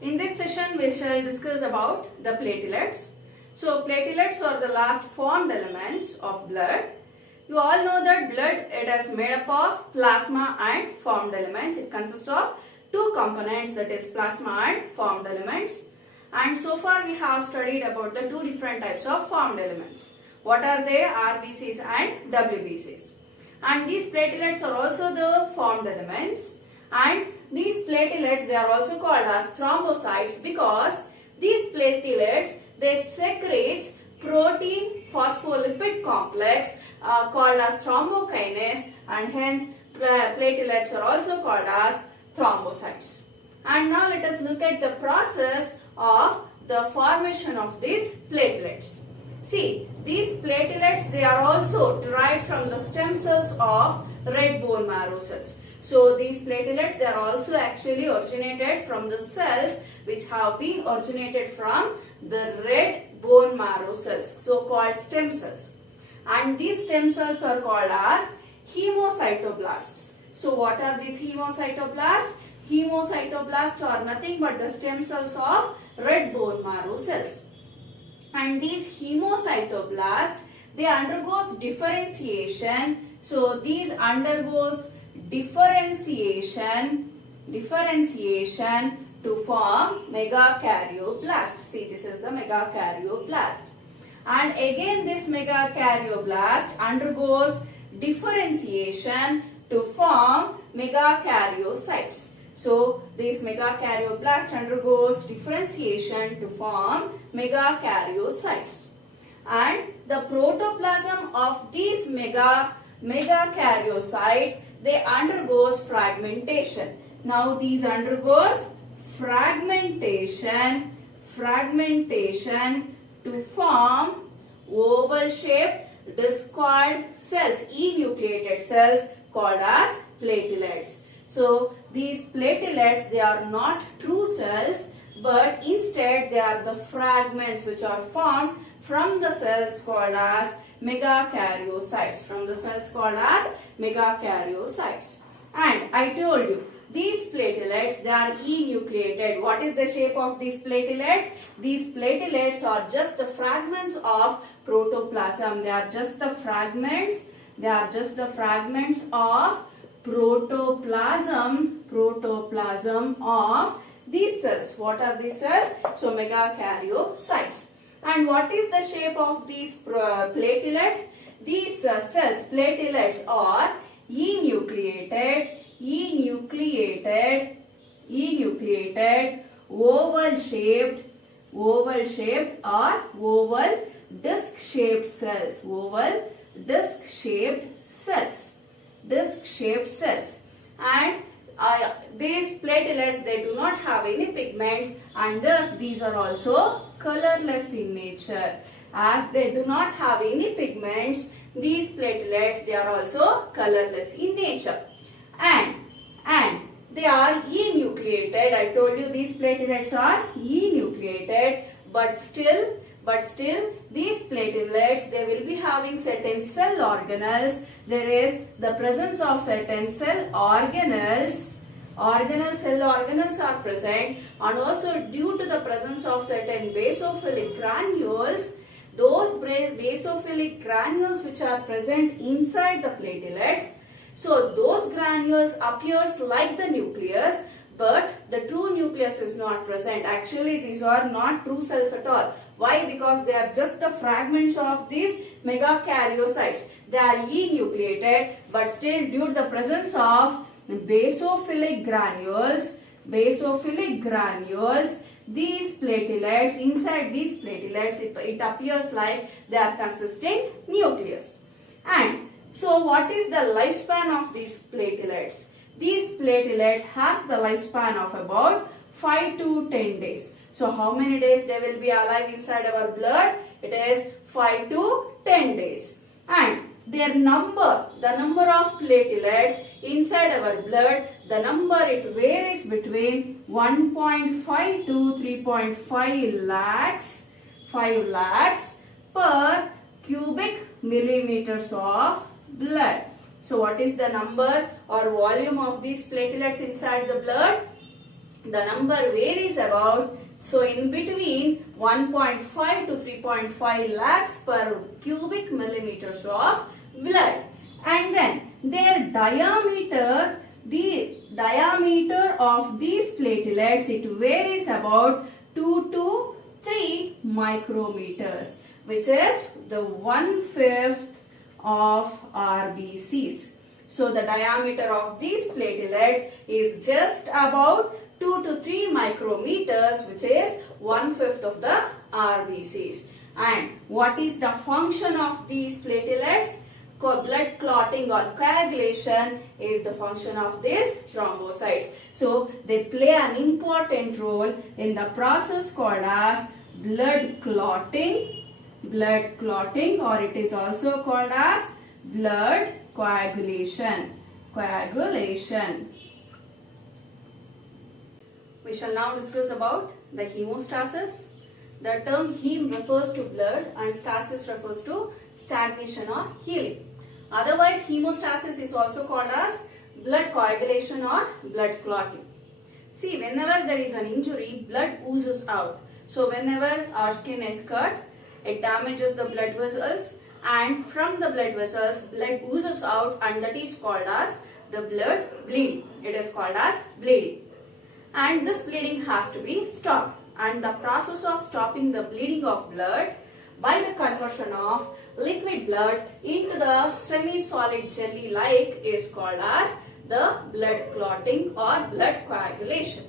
In this session, we shall discuss about the platelets. So, platelets are the last formed elements of blood. You all know that blood, it is made up of plasma and formed elements. It consists of two components, that is plasma and formed elements. And so far we have studied about the two different types of formed elements. What are they? RBCs and WBCs. And these platelets are also the formed elements. And these platelets, they are also called as thrombocytes because these platelets, they secrete protein phospholipid complex called as thrombokinase, and hence platelets are also called as thrombocytes. And now let us look at the process of the formation of these platelets. See, these platelets, they are also derived from the stem cells of red bone marrow cells. So these platelets, they are also actually originated from the cells which have been originated from the red bone marrow cells, so called stem cells. And these stem cells are called as hemocytoblasts. So what are these hemocytoblasts? Hemocytoblasts are nothing but the stem cells of red bone marrow cells. And these hemocytoblasts, they undergoes differentiation. So these undergoes differentiation to form megakaryoblast. See, this is the megakaryoblast. And again this megakaryoblast undergoes differentiation to form megakaryocytes. So this megakaryoblast undergoes differentiation to form megakaryocytes. And the protoplasm of these megakaryocytes, they undergoes fragmentation. Now these undergoes fragmentation to form oval shaped discoid cells, enucleated cells called as platelets. So these platelets, they are not true cells, but instead they are the fragments which are formed from the cells called as megakaryocytes. And I told you, these platelets, they are enucleated. What is the shape of these platelets? These platelets are just the fragments of protoplasm. They are just the fragments. Of protoplasm of these cells. What are these cells? So megakaryocytes. And what is the shape of these platelets? These cells, platelets are enucleated, oval shaped or oval disc shaped cells. And these platelets, they do not have any pigments, and thus these are also colorless in nature. As they do not have any pigments, these platelets, they are also colorless in nature. And they are enucleated. I told you these platelets are enucleated, but still these platelets, they will be having certain cell organelles. There is the presence of certain cell organelles. Cell organelles are present, and also due to the presence of certain basophilic granules, those basophilic granules which are present inside the platelets, so those granules appears like the nucleus, but the true nucleus is not present. Actually, these are not true cells at all. Why? Because they are just the fragments of these megakaryocytes. They are enucleated, but still due to the presence of basophilic granules, these platelets, inside these platelets, it appears like they are consisting nucleus. And so what is the lifespan of these platelets? These platelets have the lifespan of about 5 to 10 days. So how many days they will be alive inside our blood? It is 5 to 10 days. And their number, the number of platelets inside our blood, the number, it varies between 1.5 to 3.5 lakhs, 5 lakhs per cubic millimeters of blood. So what is the number or volume of these platelets inside the blood? the number varies about, so in between 1.5 to 3.5 lakhs per cubic millimeters of blood. And then their diameter, the diameter of these platelets, it varies about 2 to 3 micrometers, which is the 1/5 of RBCs. So the diameter of these platelets is just about 2 to 3 micrometers, which is 1/5 of the RBCs. And what is the function of these platelets? Blood clotting or coagulation is the function of these thrombocytes. So they play an important role in the process called as blood clotting, or it is also called as blood coagulation. We shall now discuss about the hemostasis. The term heme refers to blood and stasis refers to stagnation or healing. Otherwise, hemostasis is also called as blood coagulation or blood clotting. See, whenever there is an injury, blood oozes out. So whenever our skin is cut, it damages the blood vessels, and from the blood vessels, blood oozes out, and that is called as the blood bleeding. It is called as bleeding. And this bleeding has to be stopped. And the process of stopping the bleeding of blood by the conversion of liquid blood into the semi-solid jelly-like is called as the blood clotting or blood coagulation.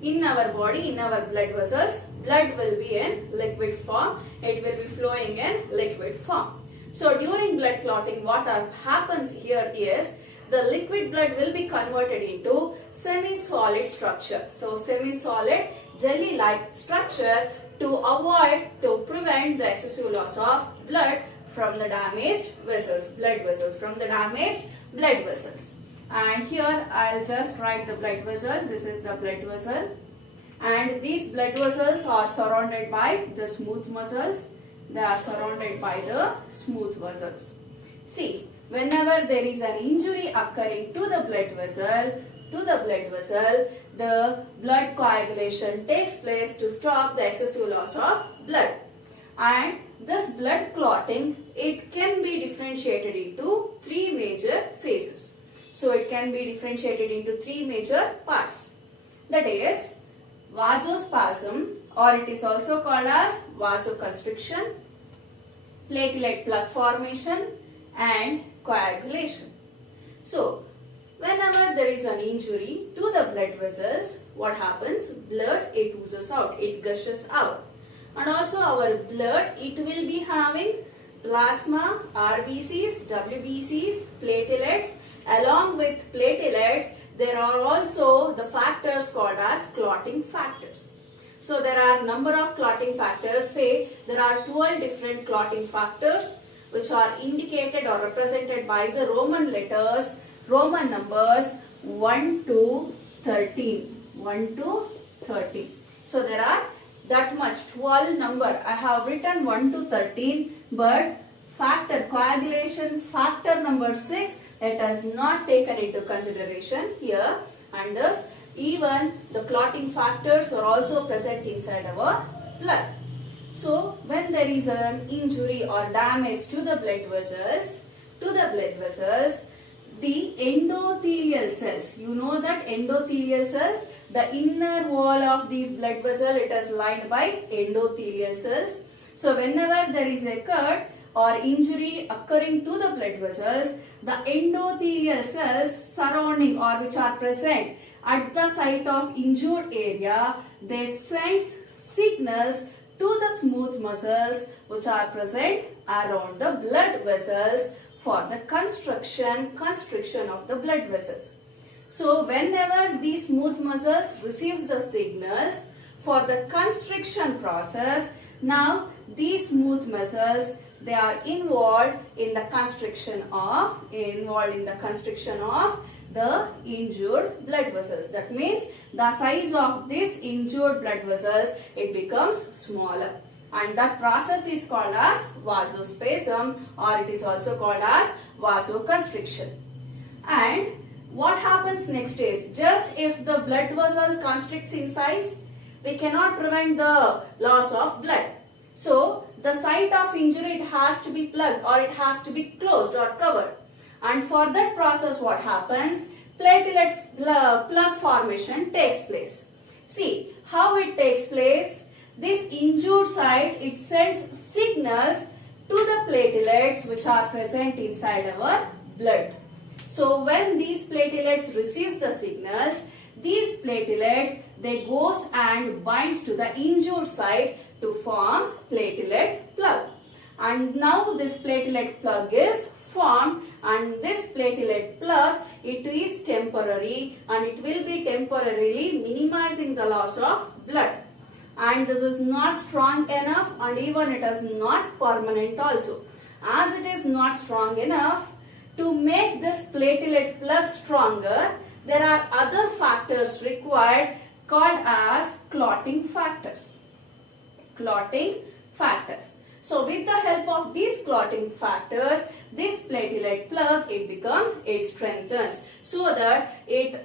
In our body, in our blood vessels, blood will be in liquid form. It will be flowing in liquid form. So during blood clotting, what happens here is the liquid blood will be converted into semi-solid structure. So semi-solid jelly-like structure to prevent the excessive loss of blood from the damaged vessels, from the damaged blood vessels. And here I'll just write the blood vessel. This is the blood vessel. And these blood vessels are surrounded by the smooth muscles. They are surrounded by the smooth vessels. See, whenever there is an injury occurring to the blood vessel, the blood coagulation takes place to stop the excessive loss of blood. And this blood clotting, it can be differentiated into 3 major phases. So it can be differentiated into 3 major parts. That is vasospasm, or it is also called as vasoconstriction, platelet plug formation, and coagulation. So whenever there is an injury to the blood vessels, what happens? Blood, it oozes out, it gushes out. And also our blood, it will be having plasma, RBCs, WBCs, platelets. Along with platelets, there are also the factors called as clotting factors. So there are number of clotting factors. Say there are 12 different clotting factors which are indicated or represented by the Roman letters, Roman numbers 1 to 13. 1 to 13. So there are that much, 12 number. I have written 1 to 13, but coagulation factor number 6, it has not taken into consideration here, and thus even the clotting factors are also present inside our blood. So when there is an injury or damage to the blood vessels, the endothelial cells, you know that endothelial cells, the inner wall of these blood vessels, it is lined by endothelial cells. So whenever there is a cut or injury occurring to the blood vessels, the endothelial cells surrounding or which are present at the site of injured area, they send signals to the smooth muscles which are present around the blood vessels for the constriction of the blood vessels. So whenever these smooth muscles receives the signals for the constriction process, now these smooth muscles, they are involved in the constriction of the injured blood vessels. That means the size of these injured blood vessels, it becomes smaller, and that process is called as vasospasm, or it is also called as vasoconstriction. And what happens next is, just if the blood vessel constricts in size, we cannot prevent the loss of blood. So the site of injury, it has to be plugged or it has to be closed or covered. And for that process, what happens? Platelet plug formation takes place. See how it takes place. This injured site, it sends signals to the platelets which are present inside our blood. So when these platelets receives the signals, these platelets, they goes and binds to the injured site to form platelet plug. And now this platelet plug is formed, and this platelet plug, it is temporary and it will be temporarily minimizing the loss of blood. And this is not strong enough, and even it is not permanent also. As it is not strong enough, to make this platelet plug stronger, there are other factors required called as clotting factors. Clotting factors. So with the help of these clotting factors, this platelet plug, it strengthens, so that it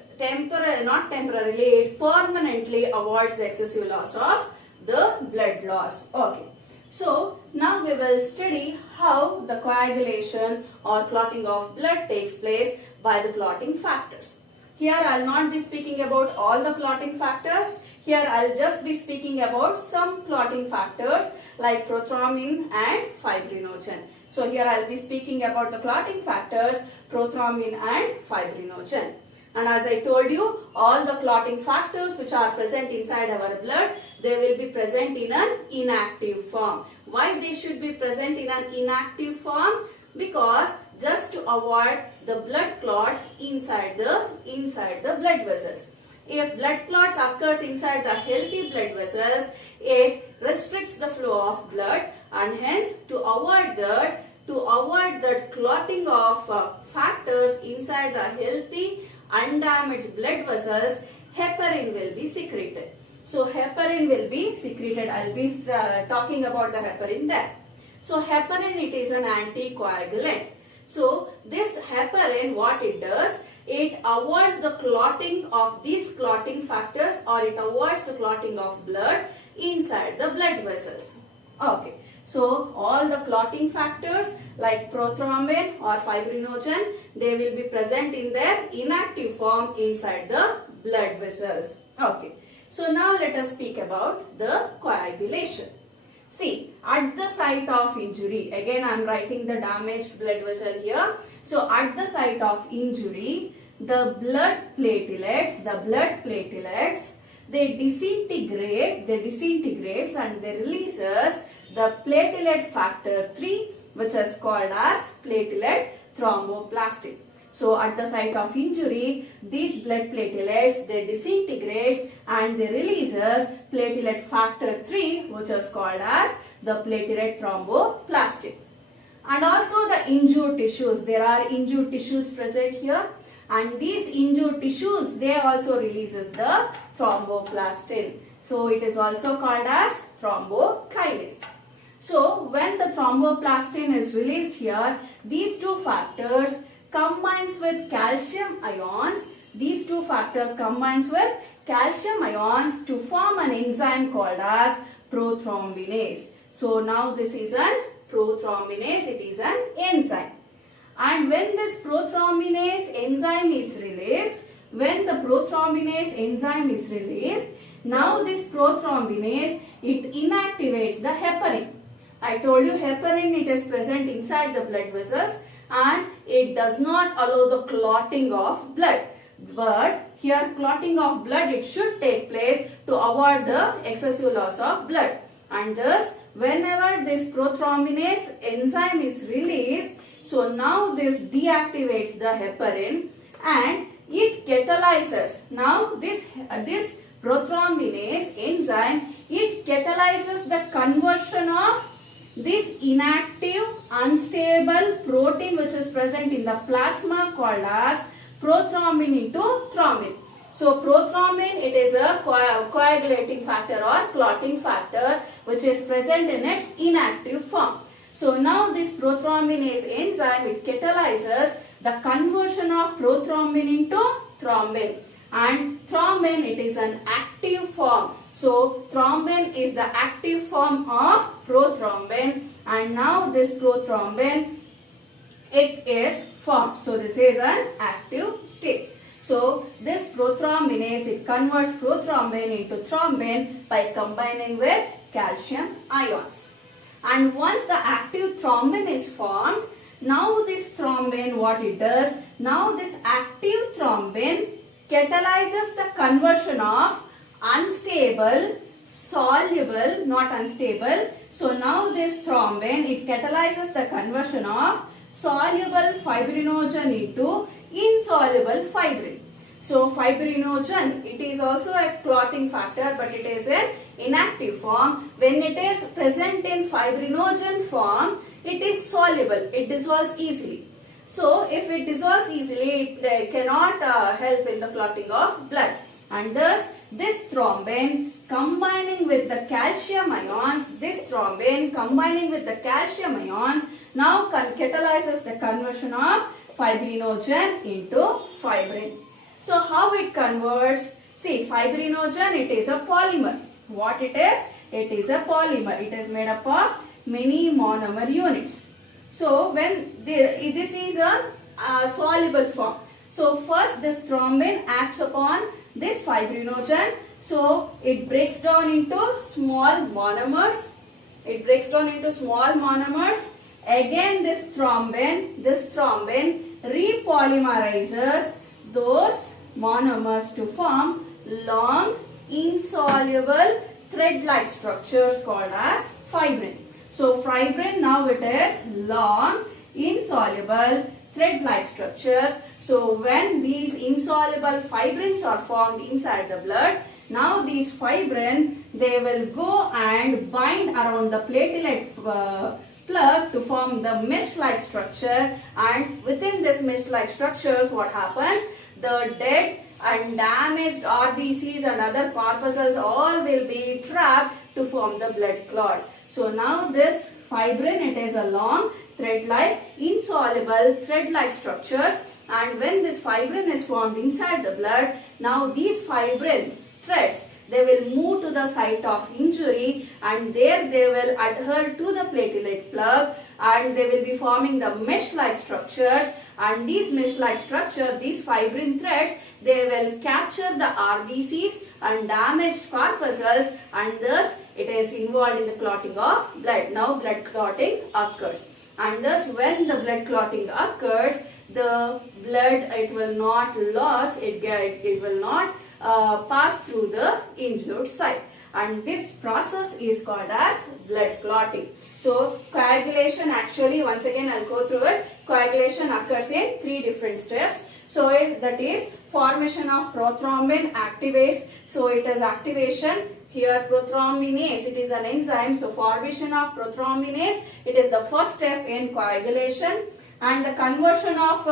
not temporarily, it permanently avoids the excessive loss of the blood loss. Okay. So now we will study how the coagulation or clotting of blood takes place by the clotting factors. Here I will not be speaking about all the clotting factors. Here I will just be speaking about some clotting factors like prothrombin and fibrinogen. So here I will be speaking about the clotting factors, prothrombin and fibrinogen. And as I told you, all the clotting factors which are present inside our blood, they will be present in an inactive form. Why they should be present in an inactive form? Because just to avoid the blood clots inside the blood vessels. If blood clots occurs inside the healthy blood vessels, it restricts the flow of blood, and hence to avoid that clotting of factors inside the healthy undamaged blood vessels, heparin will be secreted. So heparin will be secreted. I will be talking about the heparin there. So heparin, it is an anticoagulant. So this heparin, what it does, it avoids the clotting of these clotting factors, or it avoids the clotting of blood inside the blood vessels. Okay. So all the clotting factors like prothrombin or fibrinogen, they will be present in their inactive form inside the blood vessels. Okay. So now let us speak about the coagulation. See, at the site of injury, again I am writing the damaged blood vessel here. So at the site of injury, the blood platelets, they disintegrates and they releases the platelet factor 3, which is called as platelet thromboplastin. So at the site of injury, these blood platelets, they disintegrates and they releases platelet factor 3, which is called as the platelet thromboplastin. And also the injured tissues, there are injured tissues present here, and these injured tissues, they also releases the thromboplastin. So it is also called as thrombokinase. So when the thromboplastin is released here, these two factors combines with calcium ions. These two factors combines with calcium ions to form an enzyme called as prothrombinase. So now this is an prothrombinase, it is an enzyme. And when this prothrombinase enzyme is released, now this prothrombinase, it inactivates the heparin. I told you heparin, it is present inside the blood vessels and it does not allow the clotting of blood. But here clotting of blood, it should take place to avoid the excessive loss of blood. And thus, whenever this prothrombinase enzyme is released, so now this deactivates the heparin and it catalyzes. Now this prothrombinase enzyme, it catalyzes the conversion of this inactive unstable protein which is present in the plasma called as prothrombin into thrombin. So prothrombin, it is a coagulating factor or clotting factor which is present in its inactive form. So now this prothrombinase enzyme, it catalyzes the conversion of prothrombin into thrombin. And thrombin, it is an active form. So thrombin is the active form of prothrombin, and now this prothrombin, it is formed. So this is an active state. So this prothrombinase, it converts prothrombin into thrombin by combining with calcium ions. And once the active thrombin is formed, now this thrombin, what it does, now this active thrombin catalyzes the conversion of unstable, soluble, not unstable. So now this thrombin, it catalyzes the conversion of soluble fibrinogen into insoluble fibrin. So fibrinogen, it is also a clotting factor, but it is an inactive form. When it is present in fibrinogen form, it is soluble, it dissolves easily. So if it dissolves easily, it cannot help in the clotting of blood. And thus this thrombin combining with the calcium ions, now catalyzes the conversion of fibrinogen into fibrin. So how it converts? See, fibrinogen, it is a polymer. What it is? It is a polymer. It is made up of many monomer units. So when this is a soluble form. So first this thrombin acts upon this fibrinogen. So it breaks down into small monomers. Again this thrombin repolymerizes those monomers to form long insoluble thread-like structures called as fibrin. So fibrin, now it is long insoluble thread-like structures. So when these insoluble fibrins are formed inside the blood, now these fibrin, they will go and bind around the platelet plug to form the mesh-like structure, and within this mesh-like structures, what happens? The dead and damaged RBCs and other corpuscles all will be trapped to form the blood clot. So now this fibrin, it is a long thread-like, insoluble thread-like structures, and when this fibrin is formed inside the blood, now these fibrin threads, they will move to the site of injury, and there they will adhere to the platelet plug, and they will be forming the mesh-like structures, and these mesh-like structure, these fibrin threads, they will capture the RBCs and damaged corpuscles, and thus it is involved in the clotting of blood. Now blood clotting occurs, and thus when the blood clotting occurs, the blood, it will not pass through the injured site, and this process is called as blood clotting. So coagulation, actually, once again I'll go through it. Coagulation occurs in 3 different steps. So that is formation of prothrombin activase. So it is activation. Here prothrombinase, it is an enzyme. So formation of prothrombinase, it is the first step in coagulation, and the conversion of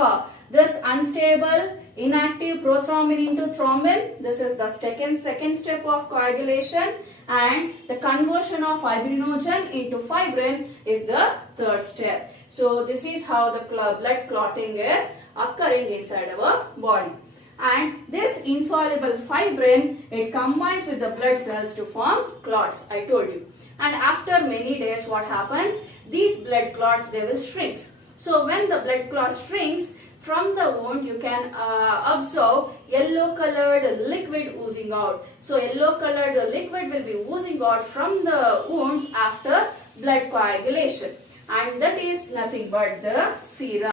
this unstable inactive prothrombin into thrombin, this is the second step of coagulation, and the conversion of fibrinogen into fibrin is the third step. So this is how the blood clotting is occurring inside our body. And this insoluble fibrin, it combines with the blood cells to form clots, I told you. And after many days, what happens? These blood clots, they will shrink. So when the blood clot shrinks, from the wound you can observe yellow colored liquid oozing out. So yellow colored liquid will be oozing out from the wounds after blood coagulation, and that is nothing but the serum.